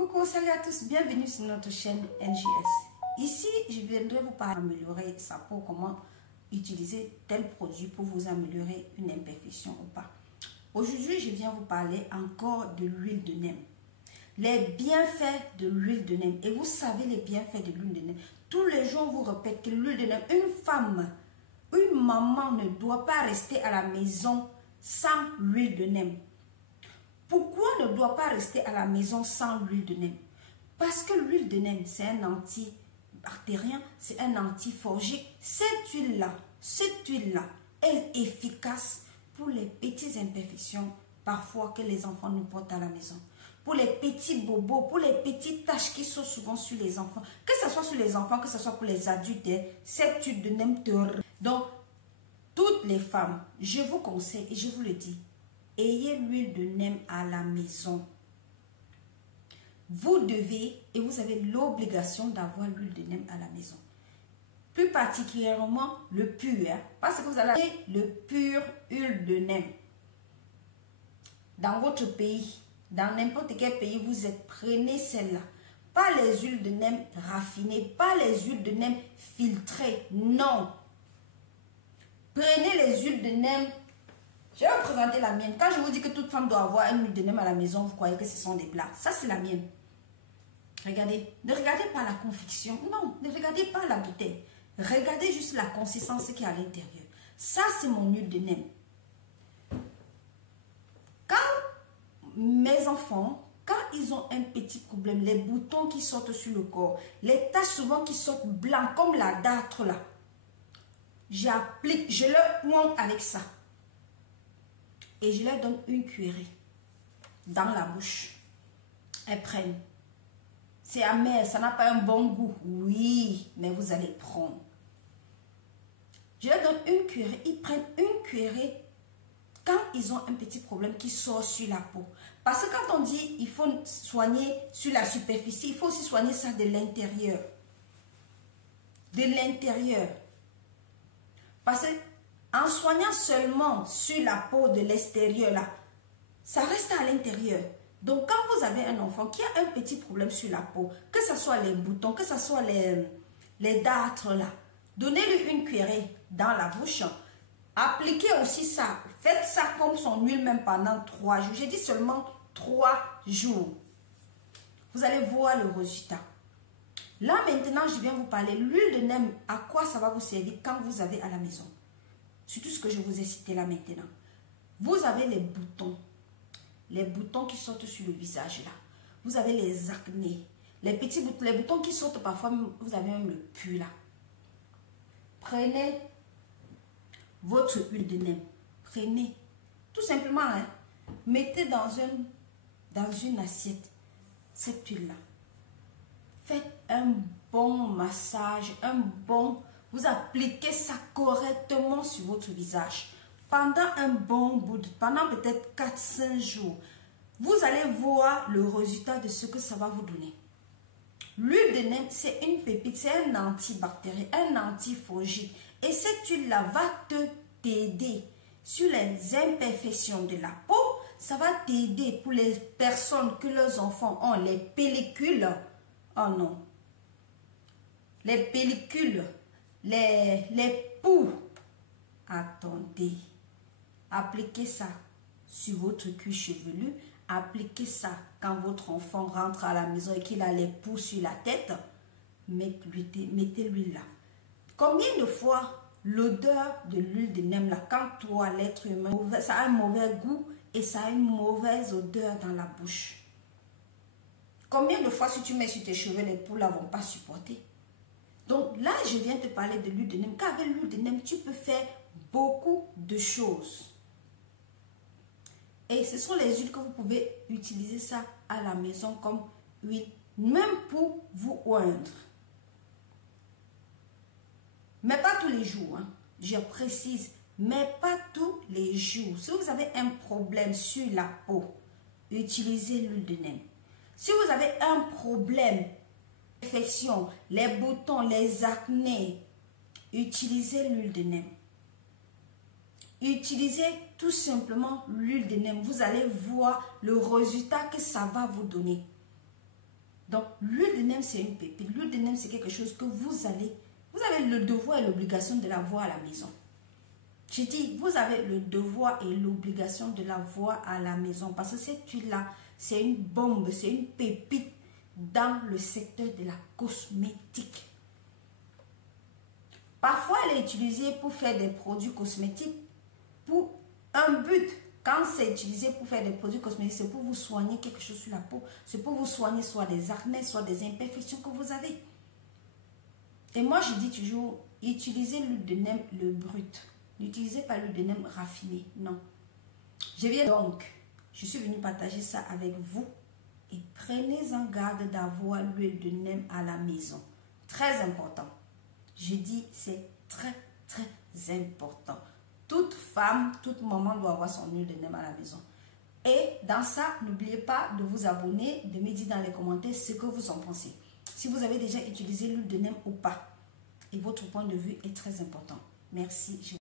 Coucou, salut à tous, bienvenue sur notre chaîne NJS. Ici, je viendrai vous parler d'améliorer sa peau, comment utiliser tel produit pour vous améliorer une imperfection ou pas. Aujourd'hui, je viens vous parler encore de l'huile de nem. Les bienfaits de l'huile de nem. Et vous savez les bienfaits de l'huile de nem. Tous les jours, on vous répète que l'huile de nem, une femme, une maman ne doit pas rester à la maison sans l'huile de nem. Pourquoi ne doit pas rester à la maison sans l'huile de nem? Parce que l'huile de nem, c'est un antibactérien, c'est un antifongique. Cette huile-là est efficace pour les petites imperfections, parfois que les enfants nous portent à la maison. Pour les petits bobos, pour les petites taches qui sont souvent sur les enfants. Que ce soit sur les enfants, que ce soit pour les adultes, cette huile de nem te... Donc, toutes les femmes, je vous conseille et je vous le dis, ayez l'huile de nem à la maison. Vous devez et vous avez l'obligation d'avoir l'huile de nem à la maison. Plus particulièrement le pur. Parce que vous allez le pur huile de nem. Dans votre pays, dans n'importe quel pays vous êtes, prenez celle-là. Pas les huiles de nem raffinées, pas les huiles de nem filtrées. Non. Prenez les huiles de nem. Je vais vous présenter la mienne. Quand je vous dis que toute femme doit avoir une huile de nem à la maison, vous croyez que ce sont des plats. Ça, c'est la mienne. Regardez. Ne regardez pas la confection. Non, ne regardez pas la bouteille. Regardez juste la consistance qui est à l'intérieur. Ça, c'est mon huile de nem. Quand mes enfants, quand ils ont un petit problème, les boutons qui sortent sur le corps, les taches souvent qui sortent blancs, comme la dartre là, j'applique, je leur monte avec ça. Et je leur donne une cuillerée dans la bouche. Elles prennent. C'est amer, ça n'a pas un bon goût. Oui, mais vous allez prendre. Je leur donne une cuillerée. Ils prennent une cuillerée quand ils ont un petit problème qui sort sur la peau. Parce que quand on dit il faut soigner sur la superficie, il faut aussi soigner ça de l'intérieur. De l'intérieur. Parce que en soignant seulement sur la peau de l'extérieur, là, ça reste à l'intérieur. Donc, quand vous avez un enfant qui a un petit problème sur la peau, que ce soit les boutons, que ce soit les dartres, là, donnez-lui une cuillerée dans la bouche. Appliquez aussi ça. Faites ça comme son huile même pendant 3 jours. J'ai dit seulement 3 jours. Vous allez voir le résultat. Là, maintenant, je viens vous parler. L'huile de nem, à quoi ça va vous servir quand vous avez à la maison? Sur tout ce que je vous ai cité là maintenant. Vous avez les boutons qui sortent sur le visage là. Vous avez les acnés, les petits boutons, les boutons qui sortent parfois, vous avez même le pus là. Prenez votre huile de nem. Prenez, tout simplement, hein, mettez dans une assiette cette huile là. Faites un bon massage, vous appliquez ça correctement sur votre visage. Pendant un bon bout pendant peut-être 4-5 jours, vous allez voir le résultat de ce que ça va vous donner. L'huile de nem, c'est une pépite, c'est un antibactérien, un antifongique. Et cette huile-là va t'aider sur les imperfections de la peau. Ça va t'aider pour les personnes que leurs enfants ont les pellicules. Oh non. Les pellicules. Les poux. Attendez. Appliquez ça sur votre cuir chevelu. Appliquez ça quand votre enfant rentre à la maison et qu'il a les poux sur la tête. Mettez-lui là. Combien de fois l'odeur de l'huile de nem là, quand toi, l'être humain, ça a un mauvais goût et ça a une mauvaise odeur dans la bouche. Combien de fois si tu mets sur tes cheveux, les poux là vont pas supporter. Donc là, je viens te parler de l'huile de nem. Qu'avec l'huile de nem, tu peux faire beaucoup de choses. Et ce sont les huiles que vous pouvez utiliser ça à la maison comme huile, même pour vous oindre. Mais pas tous les jours, hein. Je précise, mais pas tous les jours. Si vous avez un problème sur la peau, utilisez l'huile de nem. Si vous avez un problème, infection, les boutons, les acnés, utilisez l'huile de nem. Utilisez tout simplement l'huile de nem. Vous allez voir le résultat que ça va vous donner. Donc, l'huile de nem, c'est une pépite. L'huile de nem, c'est quelque chose que vous avez le devoir et l'obligation de l'avoir à la maison. Je dis, vous avez le devoir et l'obligation de l'avoir à la maison parce que cette huile-là, c'est une bombe, c'est une pépite dans le secteur de la cosmétique. Parfois, elle est utilisée pour faire des produits cosmétiques pour un but. Quand c'est utilisé pour faire des produits cosmétiques, c'est pour vous soigner quelque chose sur la peau. C'est pour vous soigner soit des acnés, soit des imperfections que vous avez. Et moi, je dis toujours, utilisez l'huile de nem le brut. N'utilisez pas l'huile de nem raffinée. Non. Je viens donc, je suis venue partager ça avec vous. Et prenez en garde d'avoir l'huile de nem à la maison. Très important. Je dis, c'est très, très important. Toute femme, toute maman doit avoir son huile de nem à la maison. Et dans ça, n'oubliez pas de vous abonner, de me dire dans les commentaires ce que vous en pensez. Si vous avez déjà utilisé l'huile de nem ou pas. Et votre point de vue est très important. Merci.